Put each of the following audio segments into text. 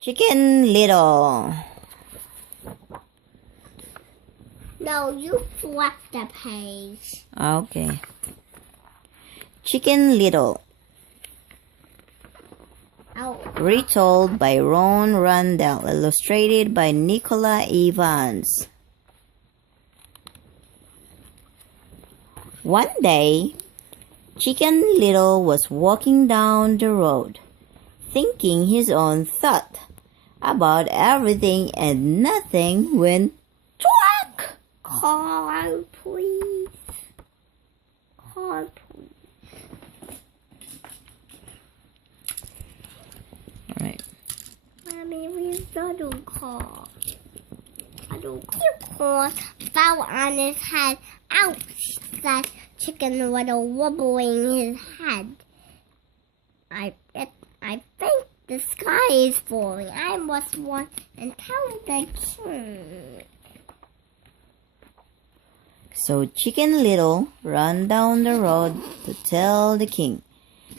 Chicken Little. No, you flip the page. Okay. Chicken Little. Oh. Retold by Ronne Randall. Illustrated by Nicola Evans. One day, Chicken Little was walking down the road, thinking his own thought about everything and nothing when thwack! Car, please. Car, please. Alright. Mommy, we got a car. I don't car fell on his head. Ouch, said Chicken Little, wobbling his head. I think the sky is falling. I must run and tell the king. So Chicken Little ran down the road to tell the king,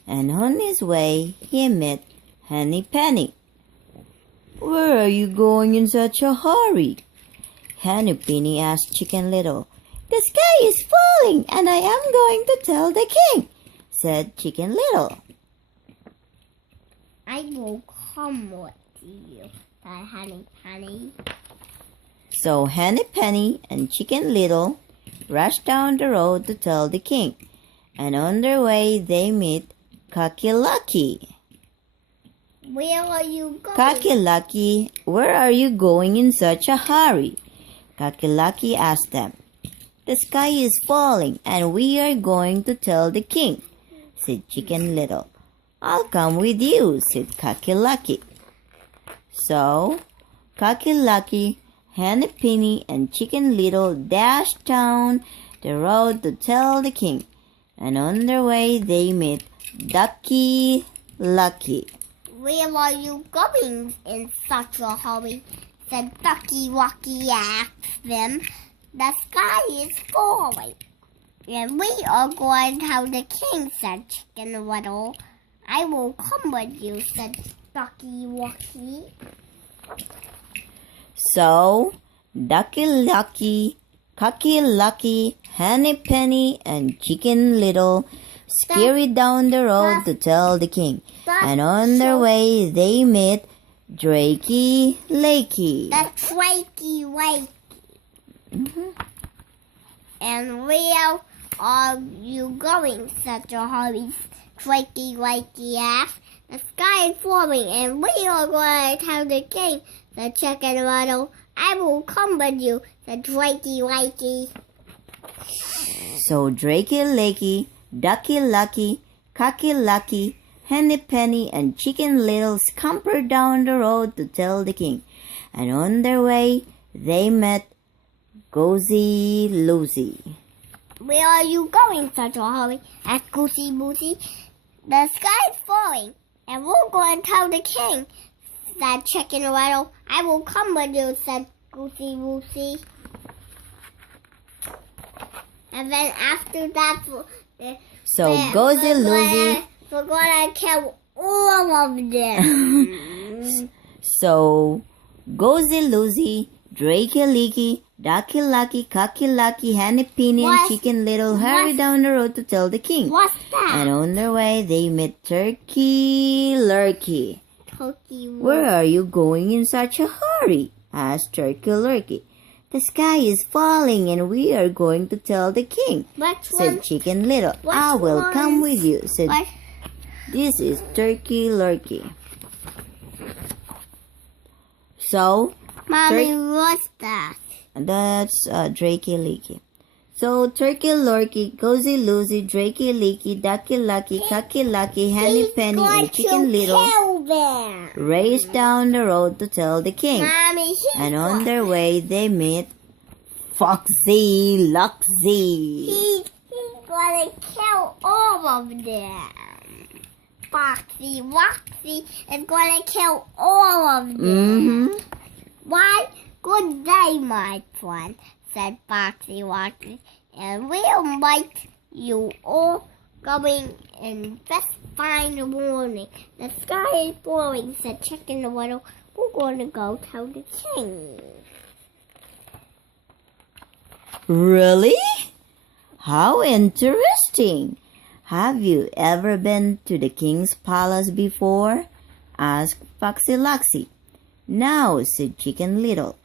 and on his way he met Henny Penny. "Where are you going in such a hurry?" Henny Penny asked Chicken Little. "The sky is falling, and I am going to tell the king," said Chicken Little. I will come with you, said Henny Penny. So Henny Penny and Chicken Little rushed down the road to tell the king, and on their way they meet Cocky Lucky. Where are you going? Cocky Lucky, where are you going in such a hurry? Cocky Lucky asked them. "The sky is falling, and we are going to tell the king," said Chicken Little. "I'll come with you," said Cocky Lucky. So Cocky Lucky, Henny Penny, and Chicken Little dashed down the road to tell the king, and on their way they met Ducky Lucky. Where are you going in such a hurry? Said Ducky Lucky asked them. The sky is falling, and we are going to tell the king, said Chicken Little. I will come with you, said Ducky Lucky. So Ducky Lucky, Cocky Lucky, Henny Penny, and Chicken Little scurried down the road to tell the king, and on their way they met Drakey Lakey. That's Wakey Wakey. And where are you going, such a hurry? Drakey Wakey asked. The sky is falling, and we are going to tell the king, said Chicken Little. I will come with you, said Drakey Wakey. So Drakey Lakey, Ducky Lucky, Cocky Lucky, Henny Penny, and Chicken Little scampered down the road to tell the king, and on their way they met Goosey Loosey. Where are you going, such a hurry? asked Goosey Moosey. The sky is falling, and we're going to tell the king, said Chicken Little. I will come with you, said Goosey Moosey. And then after that, So Goosey Loosey. we're going to kill all of them. So Goosey Loosey, Drakey Lakey, Ducky Lucky, Cocky Lucky, Henny Penny, and Chicken Little hurried down the road to tell the king. What's that? And on their way they met Turkey Lurkey. Turkey. "Where are you going in such a hurry?" asked Turkey Lurkey. "The sky is falling, and we are going to tell the king," said Chicken Little. "I will come with you," said. This is Turkey Lurkey. So Mommy, what's that? that's Drakey Lakey. So Turkey Lurkey, Goosey Loosey, Drakey Lakey, Ducky Lucky, Cocky Lucky, Henny Penny, and Chicken Little raced down the road to tell the king. Mommy, And on their way they met Foxy Luxy. He's gonna kill all of them. Foxy Woxy is gonna kill all of them. Why? Good day, my friend, said Foxy Woxy. And we'll invite you all going in this find a warning. The sky is falling, said Chicken Little. We're going to go tell the king. Really? How interesting! Have you ever been to the king's palace before? Asked Foxy Luxy. No, said Chicken Little.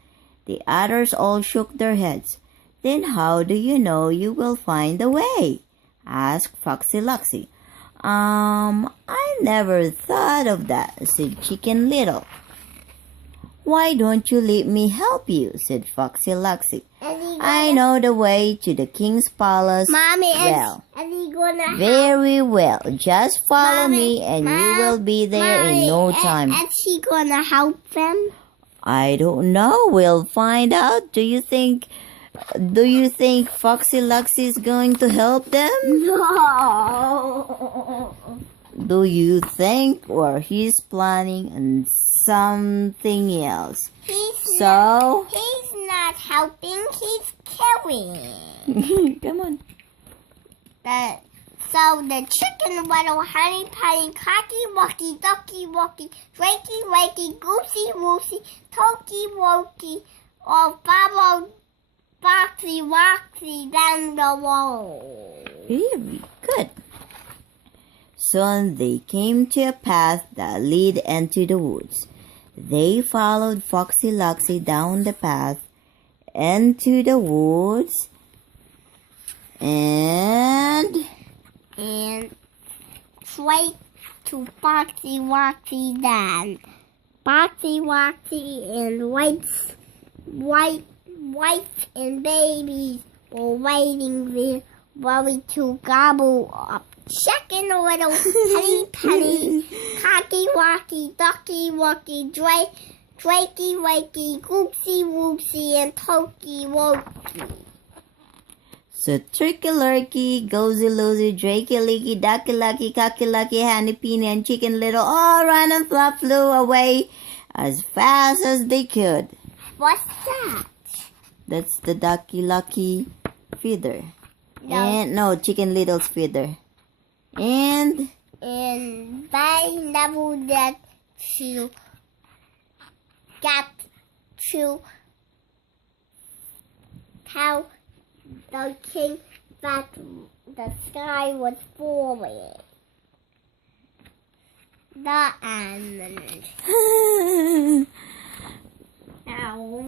The others all shook their heads. Then how do you know you will find the way? Asked Foxy Luxy. I never thought of that, said Chicken Little. Why don't you let me help you? Said Foxy Luxy. I know the way to the king's palace Mommy, well. is he gonna Very well. Just follow Mommy, me and you will be there in no time. Is he gonna help them? I don't know. We'll find out. Do you think Foxy Luxy is going to help them? No. Do you think or he's planning on something else? He's not helping, he's killing. Come on. So the chicken little honey pie, cocky walkie, ducky walkie, wakey wakey, goosey woosey, tokey wokey, all followed boxy woxy down the wall. Very good. Soon they came to a path that led into the woods. They followed Foxy Luxy down the path into the woods and straight to Foxy Woxy Dan. Foxy Woxy and wife and babies were waiting there, ready to gobble up. Chicken little penny, cocky walkie, ducky walkie, drakey wakey, goopsy woopsy, and tokey wokey. so Turkey Lurkey, Gozy Loosey, Drakey Leaky, Ducky Lucky, Cocky Lucky, Honey Peony, and Chicken Little all ran and flew away as fast as they could. What's that? That's the Ducky Lucky feeder. No. Chicken Little's feeder. And they never get to tell the king that the sky was falling. The end. Ow.